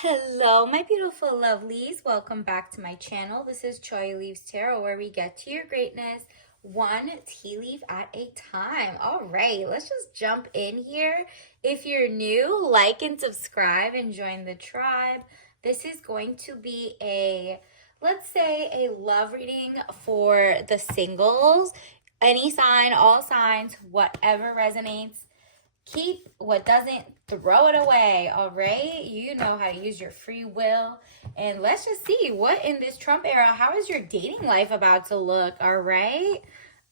Hello, my beautiful lovelies. Welcome back to my channel. This is Choy Leaves Tarot, where we get to your greatness one tea leaf at a time. All right, let's just jump in here. If you're new, like and subscribe and join the tribe. This is going to be let's say, a love reading for the singles. Any sign, all signs, whatever resonates. Keep what doesn't, throw it away. All right, you know how to use your free will. And let's just see what in this Trump era, how is your dating life about to look? All right.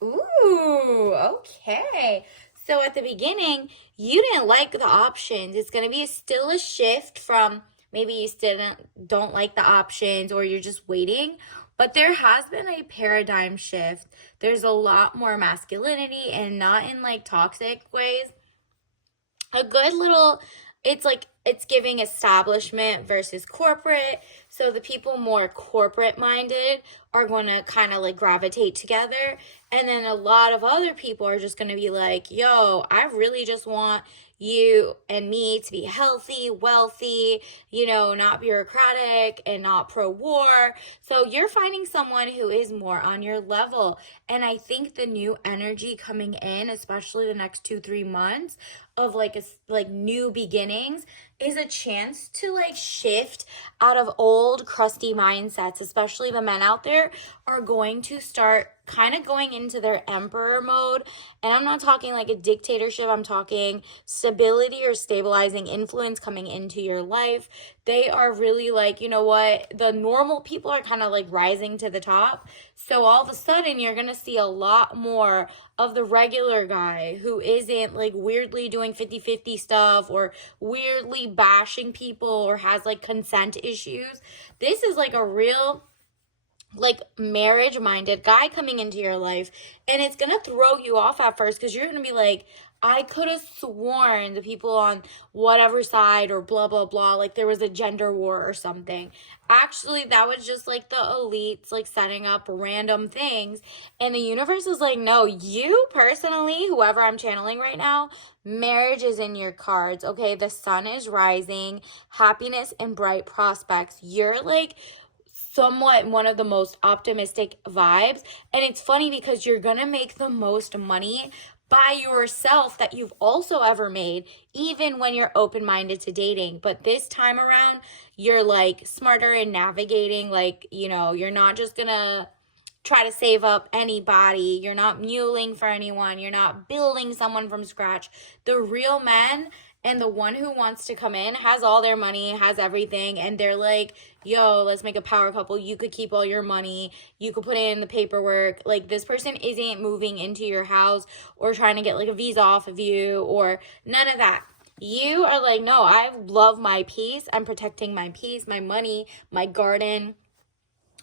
Ooh, okay. So at the beginning, you didn't like the options. It's going to be still a shift from maybe you still don't like the options, or you're just waiting. But there has been a paradigm shift. There's a lot more masculinity, and not in like toxic ways. A good little, it's giving establishment versus corporate. So the people more corporate minded are going to kind of like gravitate together, and then a lot of other people are just going to be like, yo, I really just want you and me to be healthy, wealthy, not bureaucratic and not pro war. So you're finding someone who is more on your level. And I think the new energy coming in, especially the next 2-3 months of like new beginnings, is a chance to like shift out of old crusty mindsets. Especially the men out there are going to start kind of going into their emperor mode. And I'm not talking like a dictatorship, I'm talking stability or stabilizing influence coming into your life. They are really like, you know what, the normal people are kind of like rising to the top. So all of a sudden you're going to see a lot more of the regular guy who isn't like weirdly doing 50-50 stuff, or weirdly bashing people, or has like consent issues. This is like a real like marriage minded guy coming into your life, and it's gonna throw you off at first because you're gonna be like, I could have sworn the people on whatever side or blah blah blah, like there was a gender war or something. Actually, that was just like the elites like setting up random things, and the universe is like, no, you personally, whoever I'm channeling right now, marriage is in your cards. Okay, the sun is rising, happiness and bright prospects. You're like somewhat one of the most optimistic vibes. And it's funny because you're gonna make the most money by yourself that you've also ever made, even when you're open-minded to dating. But this time around, you're like smarter in navigating, like, you're not just gonna try to save up anybody. You're not muling for anyone. You're not building someone from scratch. The real men, and the one who wants to come in, has all their money, has everything, and they're like, yo, let's make a power couple. You could keep all your money. You could put in the paperwork. Like, this person isn't moving into your house or trying to get like a visa off of you, or none of that. You are like, no, I love my peace. I'm protecting my peace, my money, my garden.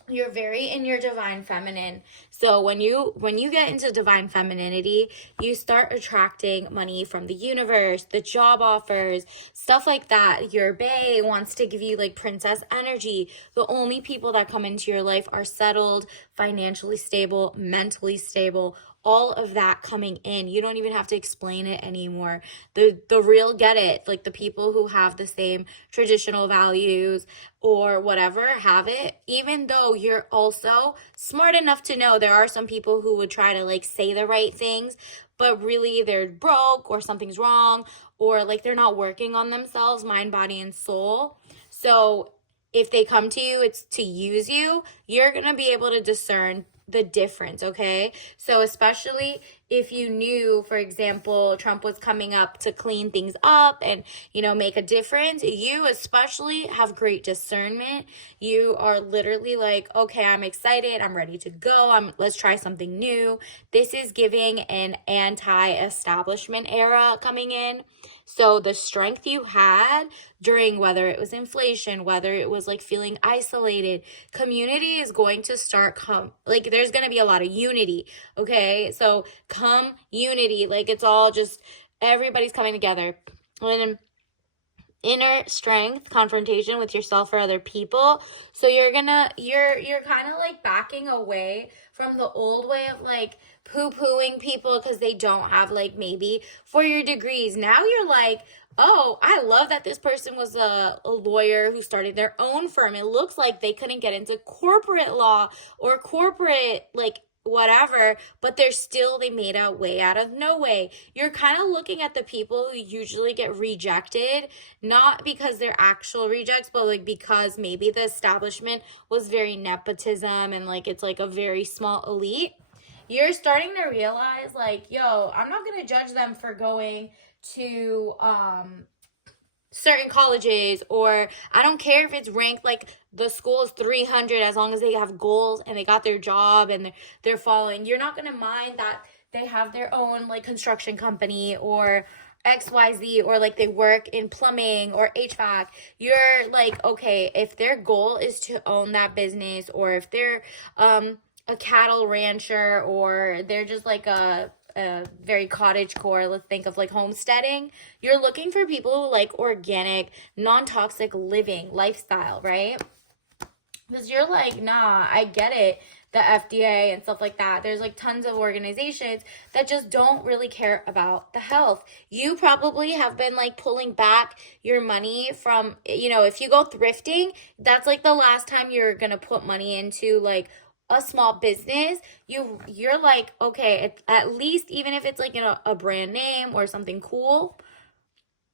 You're very in your divine feminine. So when you get into divine femininity, you start attracting money from the universe, the job offers, stuff like that. Your bae wants to give you like princess energy. The only people that come into your life are settled, financially stable, mentally stable, all of that coming in. You don't even have to explain it anymore. The real get it. Like, the people who have the same traditional values or whatever have it, even though you're also smart enough to know there are some people who would try to like say the right things, but really they're broke, or something's wrong, or like they're not working on themselves, mind, body, and soul. So if they come to you, it's to use you. You're going to be able to discern the difference, okay? So especially if you knew, for example, Trump was coming up to clean things up and, make a difference, you especially have great discernment. You are literally like, okay, I'm excited, I'm ready to go, let's try something new. This is giving an anti-establishment era coming in. So the strength you had during, whether it was inflation, whether it was like feeling isolated, community is going to start like there's going to be a lot of unity. Okay, so come unity, like it's all just everybody's coming together. And inner strength, confrontation with yourself or other people. So you're kind of like backing away from the old way of like poo-pooing people because they don't have like maybe 4-year degrees. Now you're like, oh, I love that this person was a lawyer who started their own firm. It looks like they couldn't get into corporate law or corporate like whatever, but they made a way out of no way. You're kind of looking at the people who usually get rejected, not because they're actual rejects, but like because maybe the establishment was very nepotism and like it's like a very small elite. You're starting to realize like, yo, I'm not going to judge them for going to certain colleges, or I don't care if it's ranked like the school is 300 as long as they have goals and they got their job and they're following. You're not going to mind that they have their own like construction company or XYZ, or like they work in plumbing or HVAC. You're like, okay, if their goal is to own that business, or if they're a cattle rancher, or they're just like a very cottage core, let's think of like homesteading. You're looking for people who like organic, non-toxic living lifestyle, right? Because you're like, nah, I get it, the FDA and stuff like that. There's like tons of organizations that just don't really care about the health. You probably have been like pulling back your money from, if you go thrifting, that's like the last time you're gonna put money into like a small business. You're like, okay, at least, even if it's like a brand name or something cool,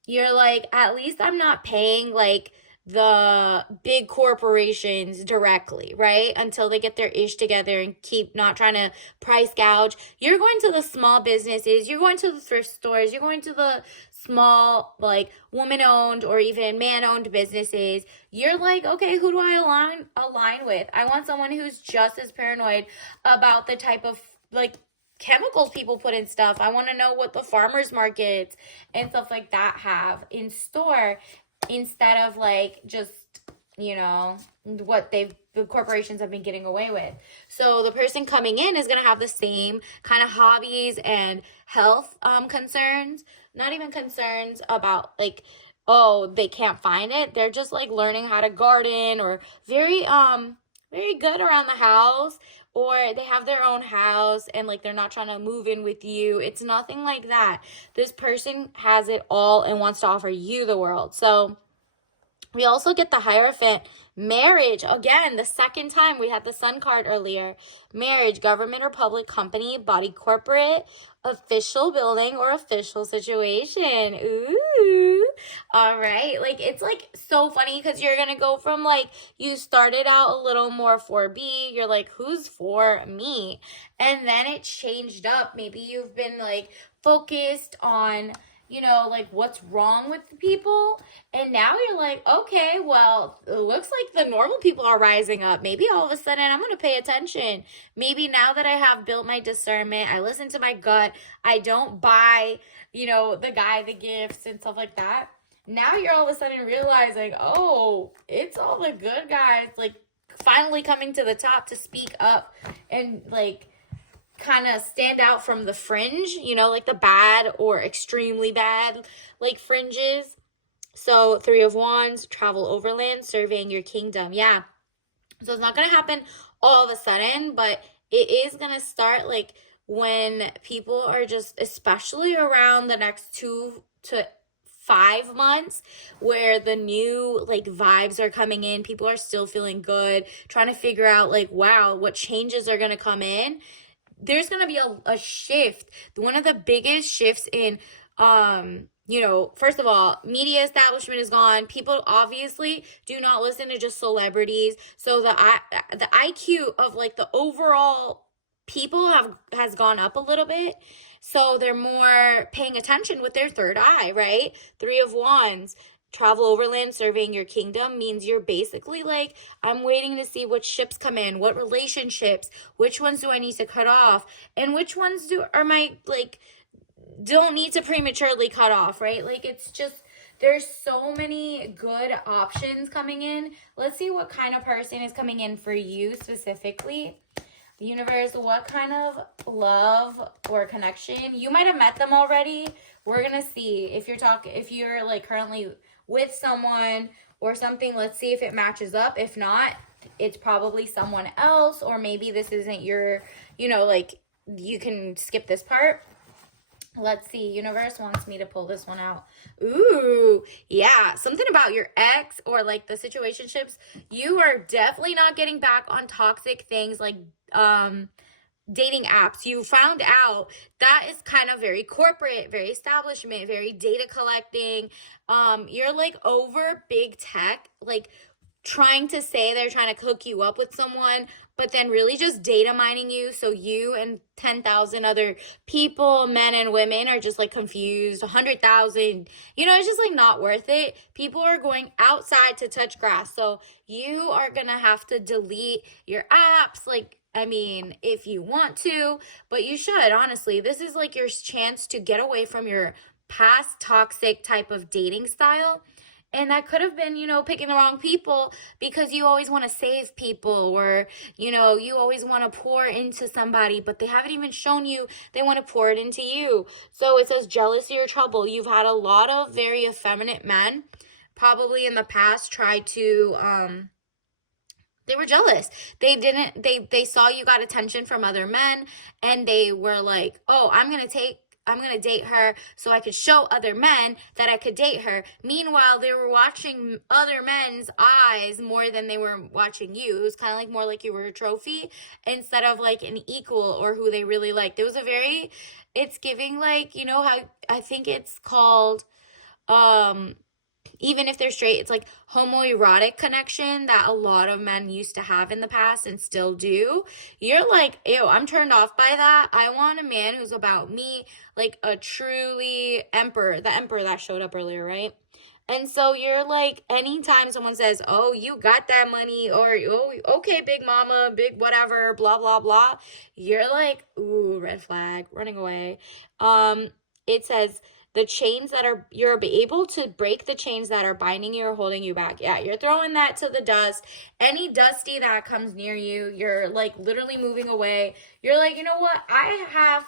you're like, at least I'm not paying like the big corporations directly, right? Until they get their ish together and keep not trying to price gouge. You're going to the small businesses, you're going to the thrift stores, you're going to the small, like woman-owned or even man-owned businesses. You're like, okay, who do I align with? I want someone who's just as paranoid about the type of like chemicals people put in stuff. I want to know what the farmers markets and stuff like that have in store, instead of like just what the corporations have been getting away with. So the person coming in is going to have the same kind of hobbies and health concerns, not even concerns about like, oh, they can't find it. They're just like learning how to garden, or very good around the house, or they have their own house and like they're not trying to move in with you. It's nothing like that. This person has it all and wants to offer you the world. So we also get the Hierophant, marriage. Again, the second time. We had the Sun card earlier. Marriage, government or public company, body corporate, official building, or official situation. Ooh. All right. Like, it's like so funny because you're going to go from like, you started out a little more 4B. You're like, who's for me? And then it changed up. Maybe you've been like focused on like what's wrong with the people. And now you're like, okay, well, it looks like the normal people are rising up. Maybe all of a sudden I'm going to pay attention. Maybe now that I have built my discernment, I listen to my gut, I don't buy, the guy, the gifts and stuff like that. Now you're all of a sudden realizing, oh, it's all the good guys, like finally coming to the top to speak up and like kind of stand out from the fringe, like the bad or extremely bad, like fringes. So 3 of Wands, travel overland, surveying your kingdom. Yeah. So it's not going to happen all of a sudden, but it is going to start like when people are just, especially around the next 2 to 5 months, where the new like vibes are coming in. People are still feeling good, trying to figure out like, wow, what changes are going to come in. There's going to be a shift. One of the biggest shifts in, first of all, media establishment is gone. People obviously do not listen to just celebrities. So the IQ of like the overall people has gone up a little bit. So they're more paying attention with their third eye, right? 3 of Wands. Travel overland, surveying your kingdom means you're basically like, I'm waiting to see what ships come in, what relationships, which ones do I need to cut off, and which ones don't need to prematurely cut off, right? Like, it's just, there's so many good options coming in. Let's see what kind of person is coming in for you specifically. The universe, what kind of love or connection? You might have met them already. We're going to see if you're like currently with someone or something. Let's see if it matches up. If not, it's probably someone else, or maybe this isn't your, like you can skip this part. Let's see. Universe wants me to pull this one out. Ooh, yeah. Something about your ex or like the situationships. You are definitely not getting back on toxic things like dating apps. You found out that is kind of very corporate, very establishment, very data collecting. You're like over big tech, like trying to say they're trying to hook you up with someone, but then really just data mining you. So you and 10,000 other people, men and women, are just like confused. 100,000, it's just like not worth it. People are going outside to touch grass. So you are going to have to delete your apps. Like, I mean, if you want to, but you should, honestly. This is like your chance to get away from your past toxic type of dating style. And that could have been, picking the wrong people because you always want to save people, or, you always want to pour into somebody, but they haven't even shown you they want to pour it into you. So it says jealousy or trouble. You've had a lot of very effeminate men probably in the past try to, they were jealous. They saw you got attention from other men, and they were like, oh, I'm going to date her so I could show other men that I could date her. Meanwhile, they were watching other men's eyes more than they were watching you. It was kind of like more like you were a trophy instead of like an equal or who they really liked. It's giving like, how I think it's called, even if they're straight, it's like homoerotic connection that a lot of men used to have in the past and still do. You're like, ew, I'm turned off by that. I want a man who's about me, like a truly the emperor that showed up earlier, right? And so you're like, anytime someone says, oh, you got that money, or, oh, okay, big mama, big whatever, blah, blah, blah, you're like, ooh, red flag, running away. It says, the chains you're able to break the chains that are binding you or holding you back. Yeah, you're throwing that to the dust. Any dusty that comes near you, you're like literally moving away. You're like, you know what? I have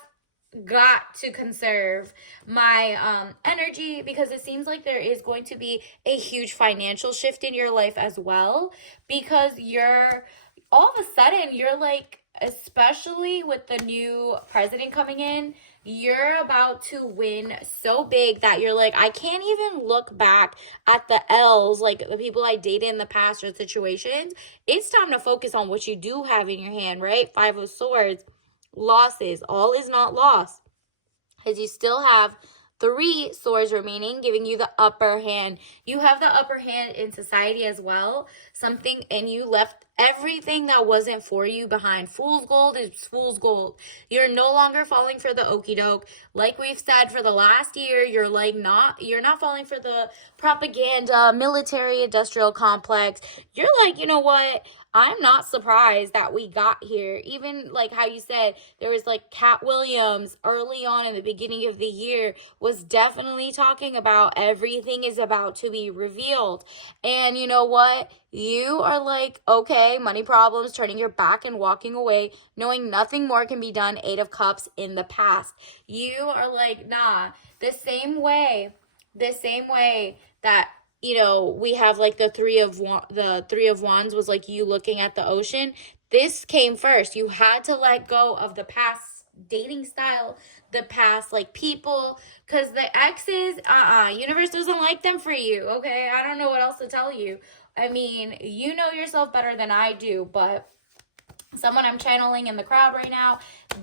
got to conserve my energy because it seems like there is going to be a huge financial shift in your life as well, because you're all of a sudden you're like, especially with the new president coming in, you're about to win so big that you're like, I can't even look back at the L's, like the people I dated in the past or situations. It's time to focus on what you do have in your hand, right? 5 of Swords, losses. All is not lost, as you still have 3 swords remaining, giving you the upper hand. You have the upper hand in society as well. And you left everything that wasn't for you behind. Fool's gold is fool's gold. You're no longer falling for the okie doke. Like we've said for the last year, you're not falling for the propaganda, military industrial complex. You're like, you know what? I'm not surprised that we got here. Even like how you said, there was like Cat Williams early on in the beginning of the year was definitely talking about everything is about to be revealed. And you know what? You are like, okay, money problems, turning your back and walking away, knowing nothing more can be done. 8 of Cups in the past. You are like, nah, the same way that we have like the three of wands was like you looking at the ocean. This came first. You had to let go of the past dating style, the past like people, because the exes, universe doesn't like them for you. Okay, I don't know what else to tell you. I mean, you know yourself better than I do, but someone I'm channeling in the crowd right now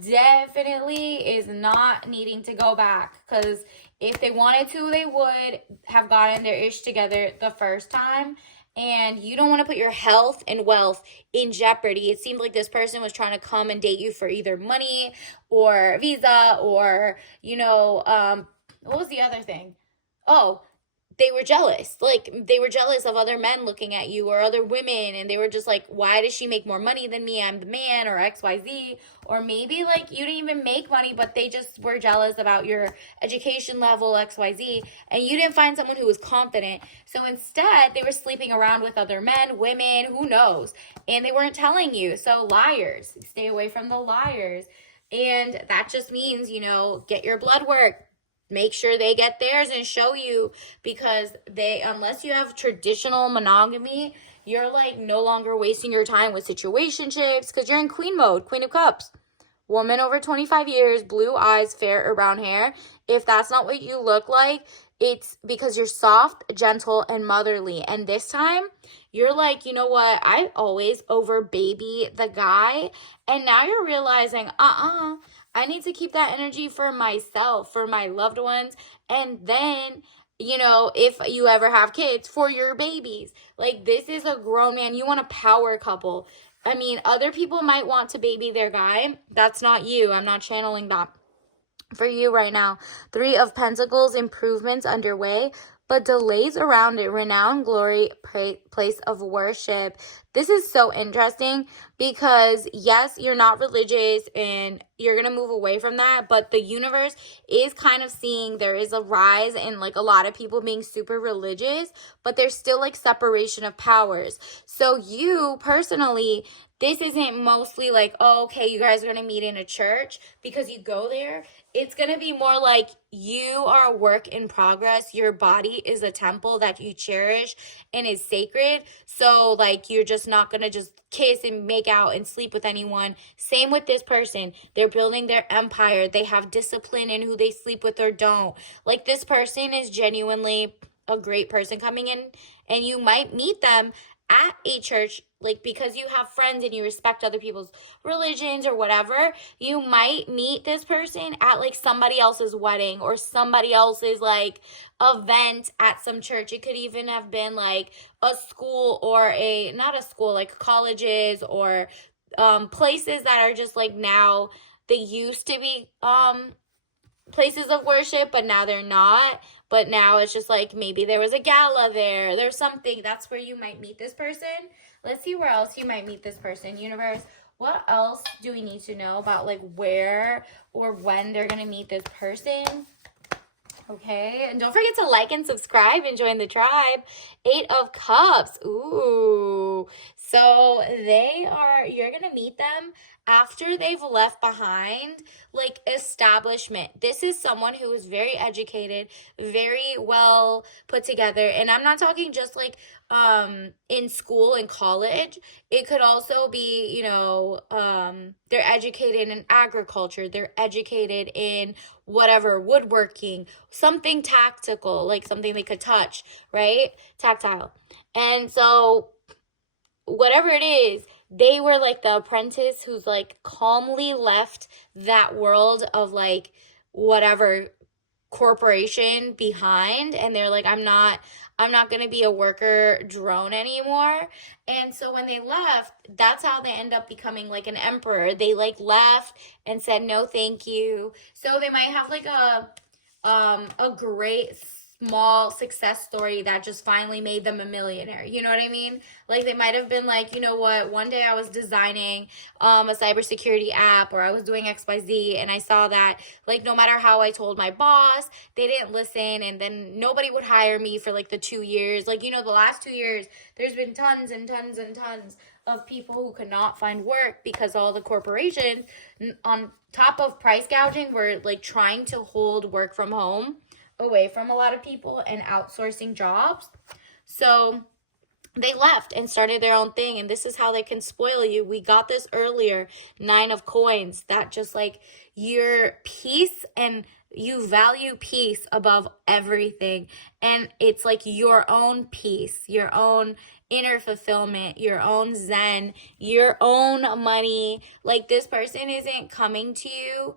definitely is not needing to go back, because if they wanted to, they would have gotten their ish together the first time. And you don't want to put your health and wealth in jeopardy. It seemed like this person was trying to come and date you for either money or visa or, what was the other thing? Oh, they were jealous. Like, they were jealous of other men looking at you or other women. And they were just like, why does she make more money than me? I'm the man, or XYZ. Or maybe like you didn't even make money, but they just were jealous about your education level, XYZ. And you didn't find someone who was confident. So instead, they were sleeping around with other men, women, who knows? And they weren't telling you. So liars, stay away from the liars. And that just means, get your blood work. Make sure they get theirs and show you, because unless you have traditional monogamy, you're like no longer wasting your time with situationships, because you're in queen mode, Queen of Cups. woman over 25 years, blue eyes, fair or brown hair. If that's not what you look like, it's because you're soft, gentle, and motherly. And this time, you're like, you know what? I always over baby the guy. And now you're realizing, I need to keep that energy for myself, for my loved ones. And then, you know, if you ever have kids, for your babies. Like, this is a grown man. You want a power couple. I mean, other people might want to baby their guy. That's not you. I'm not channeling that for you right now. Three of Pentacles, improvements underway, but delays around it. Renown, glory, place of worship. This is so interesting because, yes, you're not religious and you're going to move away from that, but the universe is kind of seeing there is a rise in like a lot of people being super religious, but there's still like separation of powers. So you personally, this isn't mostly like, oh, okay, you guys are going to meet in a church because you go there. It's going to be more like you are a work in progress. Your body is a temple that you cherish and is sacred. So like, you're just not going to just kiss and make out and sleep with anyone. Same with this person. They're building their empire. They have discipline in who they sleep with or don't. Like, this person is genuinely a great person coming in, and you might meet them at a church, like, because you have friends and you respect other people's religions or whatever. You might meet this person at like somebody else's wedding or somebody else's like event at some church. It could even have been like a school or not a school, like colleges or places that are just like, now they used to be places of worship, but now they're not. But now it's just like, maybe there was a gala there. There's something. That's where you might meet this person. Let's see where else you might meet this person. Universe, what else do we need to know about like where or when they're going to meet this person? Okay, and don't forget to like and subscribe and join the tribe. 8 of Cups. Ooh. So you're going to meet them after they've left behind like establishment. This is someone who is very educated, very well put together. And I'm not talking just like in school and college. It could also be, you know, they're educated in agriculture, they're educated in whatever, woodworking, something tactical, like something they could touch, right? Tactile. And so whatever it is, they were like the apprentice who's like calmly left that world of like whatever corporation behind, and they're like, I'm not going to be a worker drone anymore. And so when they left, that's how they end up becoming like an emperor. They like left and said no thank you. So they might have like a great small success story that just finally made them a millionaire. You know what I mean? Like, they might have been like, you know what, one day I was designing a cybersecurity app, or I was doing XYZ, and I saw that like no matter how I told my boss, they didn't listen, and then nobody would hire me for like the 2 years. Like, you know, the last 2 years there's been tons and tons and tons of people who could not find work because all the corporations, on top of price gouging, were like trying to hold work from home away from a lot of people and outsourcing jobs. So they left and started their own thing, and this is how they can spoil you. We got this earlier, 9 of Coins, that just like your peace, and you value peace above everything, and it's like your own peace, your own inner fulfillment, your own zen, your own money. Like, this person isn't coming to you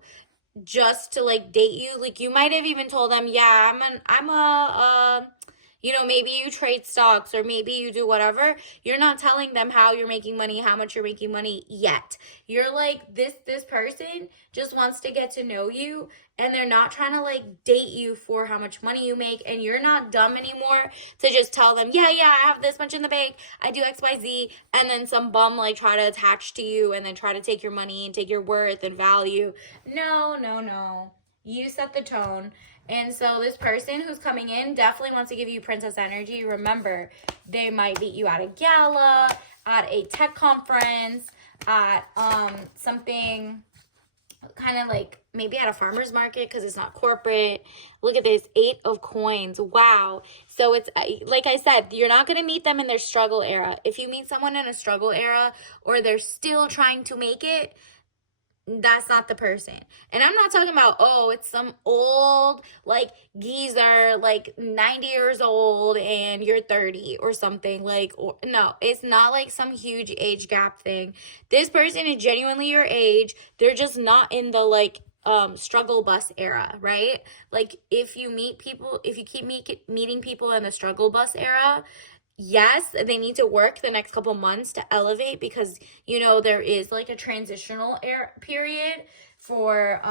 just to like date you. Like, you might have even told them, yeah, I'm a you know, maybe you trade stocks or maybe you do whatever. You're not telling them how you're making money, how much you're making money yet. You're like, this person just wants to get to know you, and they're not trying to like date you for how much money you make. And you're not dumb anymore to just tell them, yeah, I have this much in the bank, I do XYZ, and then some bum like try to attach to you and then try to take your money and take your worth and value. No. You set the tone. And so this person who's coming in definitely wants to give you princess energy. Remember, they might meet you at a gala, at a tech conference, at something kind of like maybe at a farmer's market, because it's not corporate. Look at this, 8 of Coins. Wow. So it's like I said, you're not going to meet them in their struggle era. If you meet someone in a struggle era, or they're still trying to make it, that's not the person. And I'm not talking about, oh, it's some old, like, geezer, like 90 years old and you're 30 or something. Like, or, no, it's not like some huge age gap thing. This person is genuinely your age. They're just not in the, like, struggle bus era, right? Like, if you keep meeting people in the struggle bus era, yes, they need to work the next couple months to elevate, because there is like a transitional period for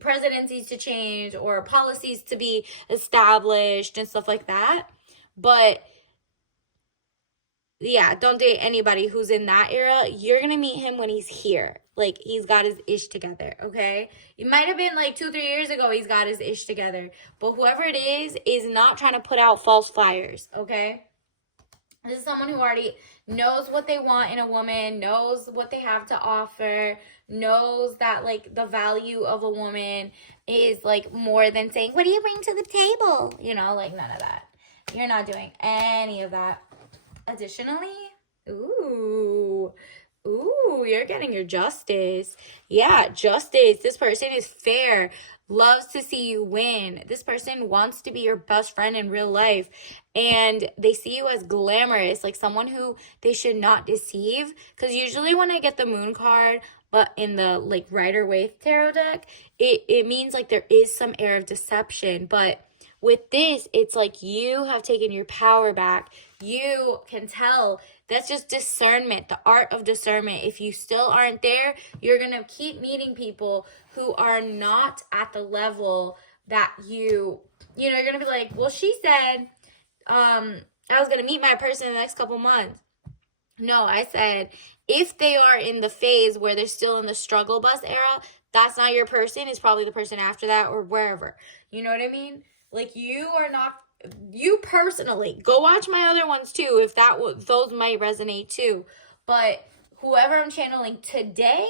presidencies to change or policies to be established and stuff like that. But yeah, don't date anybody who's in that era. You're gonna meet him when he's here. Like, he's got his ish together, okay? It might have been like 2-3 years ago he's got his ish together. But whoever it is not trying to put out false fires, okay? This is someone who already knows what they want in a woman, knows what they have to offer, knows that, like, the value of a woman is, like, more than saying, what do you bring to the table? Like, none of that. You're not doing any of that. Additionally, ooh, you're getting your justice. Yeah, justice. This person is fair, loves to see you win. This person wants to be your best friend in real life, and they see you as glamorous, like someone who they should not deceive. Because usually when I get the moon card, but in the, like, Rider-Waite tarot deck, it means like there is some air of deception. But with this, it's like you have taken your power back. You can tell. That's just discernment, the art of discernment. If you still aren't there, you're going to keep meeting people who are not at the level that you're going to be like, well, she said I was going to meet my person in the next couple months. No, I said, if they are in the phase where they're still in the struggle bus era, that's not your person. It's probably the person after that or wherever. You know what I mean? Like, you are not, you personally, go watch my other ones too, if those might resonate too. But whoever I'm channeling today,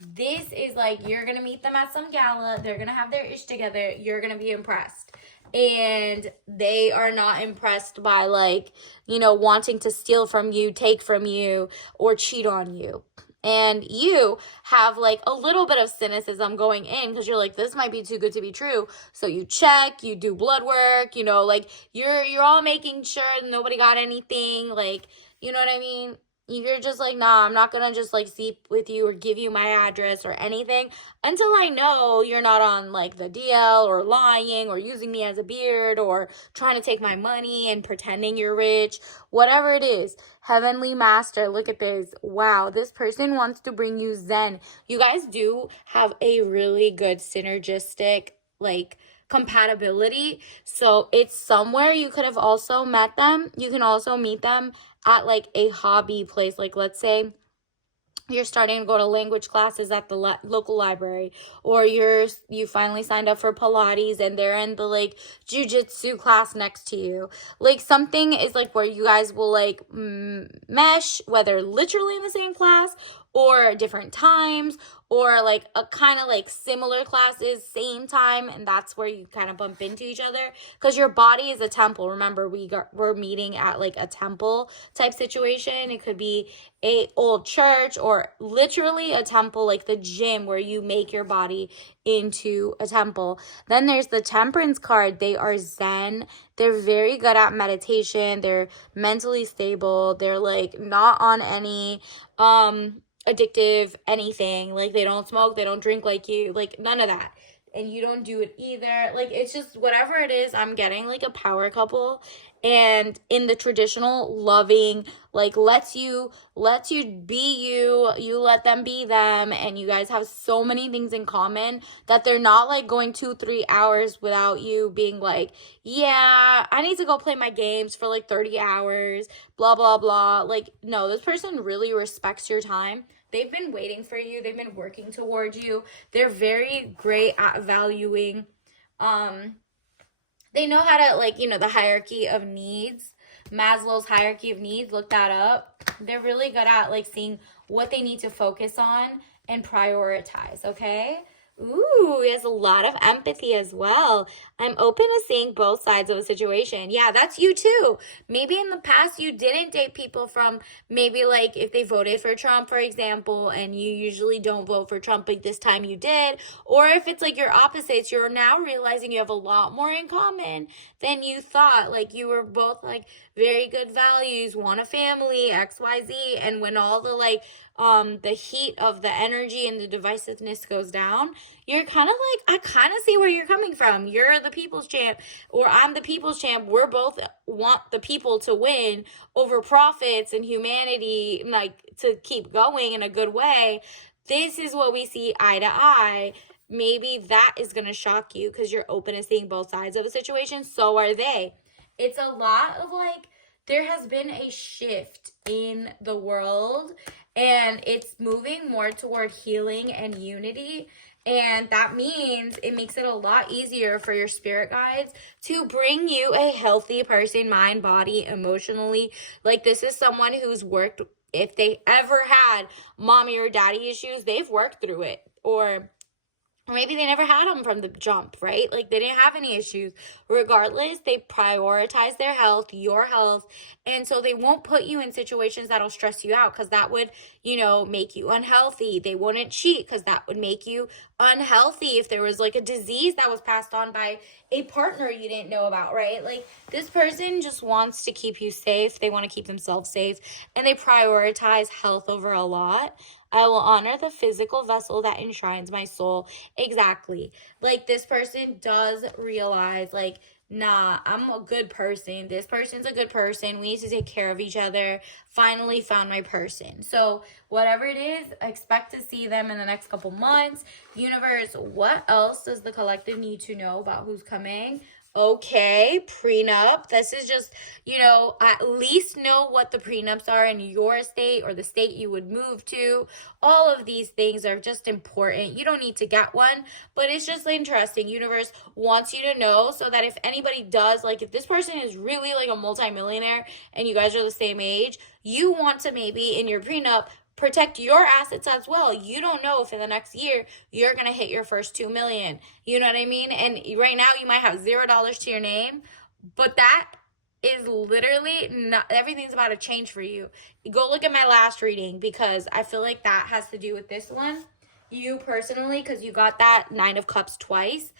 this is like, you're going to meet them at some gala. They're going to have their ish together. You're going to be impressed. And they are not impressed by, like, wanting to steal from you, take from you, or cheat on you. And you have, like, a little bit of cynicism going in because you're like, this might be too good to be true. So you check, you do blood work, like, you're all making sure nobody got anything, like, you know what I mean? You're just like, nah, I'm not gonna just, like, sleep with you or give you my address or anything until I know you're not on, like, the DL or lying or using me as a beard or trying to take my money and pretending you're rich, whatever it is. Heavenly Master, look at this. Wow, this person wants to bring you Zen. You guys do have a really good synergistic, like, compatibility. So it's somewhere you could have also met them. You can also meet them at, like, a hobby place. Like, let's say you're starting to go to language classes at the local library, or you finally signed up for Pilates and they're in the, like, jiu-jitsu class next to you. Like, something is, like, where you guys will, like, mesh, whether literally in the same class or different times, or, like, a kind of, like, similar classes, same time, and that's where you kind of bump into each other, because your body is a temple. Remember, we're meeting at, like, a temple type situation. It could be a old church or literally a temple, like the gym, where you make your body into a temple. Then there's the Temperance card. They are Zen. They're very good at meditation. They're mentally stable. They're, like, not on any addictive anything. Like, they don't smoke, they don't drink like you, like, none of that. And you don't do it either. Like, it's just whatever it is, I'm getting, like, a power couple. And in the traditional loving, like, lets you be you, you let them be them, and you guys have so many things in common that they're not, like, going 2-3 hours without you being like, yeah, I need to go play my games for, like, 30 hours, blah blah blah. Like, no, this person really respects your time. They've been waiting for you. They've been working towards you. They're very great at valuing. They know how to, like, the hierarchy of needs. Maslow's hierarchy of needs. Look that up. They're really good at, like, seeing what they need to focus on and prioritize, okay? Ooh, he has a lot of empathy as well. I'm open to seeing both sides of a situation. Yeah, that's you too. Maybe in the past you didn't date people from maybe like if they voted for Trump, for example, and you usually don't vote for Trump, but this time you did. Or if it's like your opposites, you're now realizing you have a lot more in common than you thought. Like you were both like very good values, want a family, XYZ, and when all the like the heat of the energy and the divisiveness goes down, you're kind of like, I kind of see where you're coming from. You're the people's champ, or I'm the people's champ. We're both want the people to win over profits and humanity, like to keep going in a good way. This is what we see eye to eye. Maybe that is going to shock you because you're open to seeing both sides of a situation. So are they. It's a lot of like, there has been a shift in the world and it's moving more toward healing and unity. And that means it makes it a lot easier for your spirit guides to bring you a healthy person, mind, body, emotionally. Like this is someone who's worked, if they ever had mommy or daddy issues, they've worked through it. Or maybe they never had them from the jump, right? Like they didn't have any issues. Regardless, they prioritize their health, your health. And so they won't put you in situations that'll stress you out because that would, make you unhealthy. They wouldn't cheat because that would make you unhealthy if there was like a disease that was passed on by a partner you didn't know about, right? Like this person just wants to keep you safe. They want to keep themselves safe and they prioritize health over a lot. I will honor the physical vessel that enshrines my soul. Exactly. Like this person does realize like, nah, I'm a good person. This person's a good person. We need to take care of each other. Finally found my person. So whatever it is, expect to see them in the next couple months. Universe, what else does the collective need to know about who's coming? Okay, prenup. This is just, at least know what the prenups are in your state or the state you would move to. All of these things are just important. You don't need to get one, but it's just interesting. Universe wants you to know so that if anybody does, like if this person is really like a multimillionaire and you guys are the same age, you want to maybe in your prenup protect your assets as well. You don't know if in the next year you're going to hit your first 2 million. You know what I mean? And right now you might have $0 to your name, but that is literally not, everything's about to change for you. Go look at my last reading because I feel like that has to do with this one. You personally, because you got that 9 of Cups twice,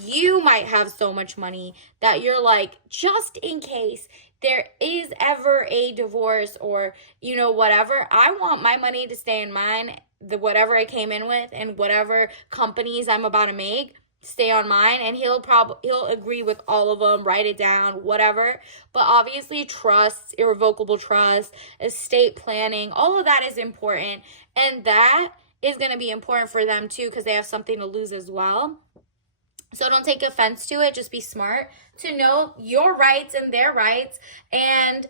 you might have so much money that you're like, just in case there is ever a divorce or, whatever, I want my money to stay in mine, whatever I came in with and whatever companies I'm about to make stay on mine, and he'll agree with all of them, write it down, whatever. But obviously trust, irrevocable trust, estate planning, all of that is important, and that is going to be important for them too because they have something to lose as well. So don't take offense to it. Just be smart to know your rights and their rights. And,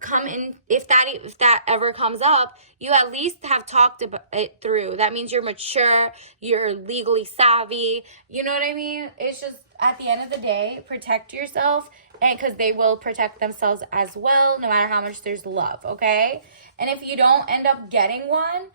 come in, if that ever comes up, you at least have talked about it through. That means you're mature, you're legally savvy. You know what I mean? It's just at the end of the day, protect yourself, and because they will protect themselves as well, no matter how much there's love, okay? And if you don't end up getting one,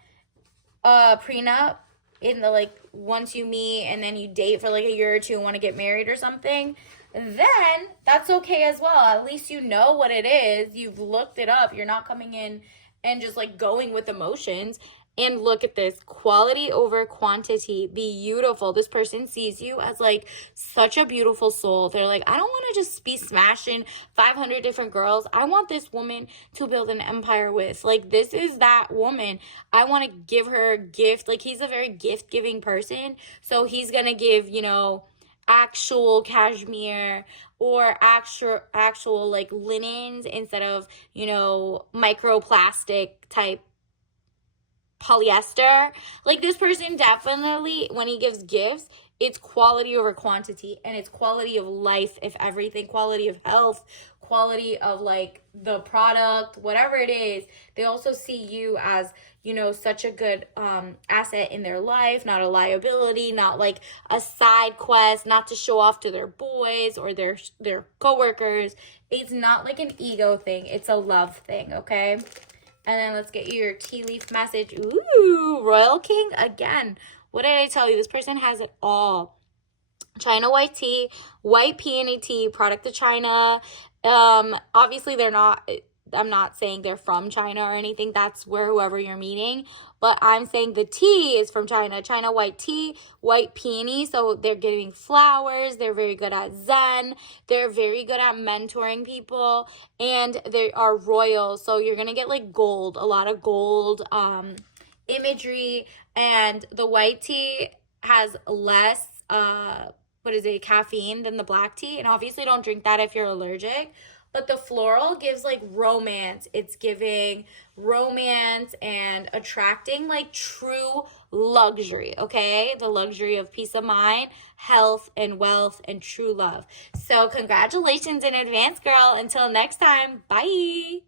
prenup, in the like once you meet and then you date for like a year or two and want to get married or something, then that's okay as well. At least you know what it is. You've looked it up. You're not coming in and just like going with emotions. And look at this, quality over quantity. Beautiful. This person sees you as like such a beautiful soul. They're like, I don't want to just be smashing 500 different girls. I want this woman to build an empire with. Like, this is that woman. I want to give her a gift. Like, he's a very gift giving person. So he's going to give, actual cashmere or actual like linens instead of, microplastic type polyester. Like, this person definitely, when he gives gifts, it's quality over quantity, and it's quality of life, if everything, quality of health, quality of like the product, whatever it is. They also see you as, such a good asset in their life, not a liability, not like a side quest, not to show off to their boys or their coworkers. It's not like an ego thing, it's a love thing, okay? And then let's get you your tea leaf message. Ooh, Royal King again. What did I tell you? This person has it all. China white tea, white peony tea, product of China. Obviously they're not, I'm not saying they're from China or anything. That's where whoever you're meeting. But I'm saying the tea is from China. China white tea, white peony. So they're giving flowers. They're very good at Zen. They're very good at mentoring people. And they are royal. So you're going to get like gold, a lot of gold imagery. And the white tea has less caffeine than the black tea. And obviously don't drink that if you're allergic. But the floral gives like romance. It's giving romance and attracting like true luxury, okay? The luxury of peace of mind, health, and wealth, and true love. So congratulations in advance, girl. Until next time, bye.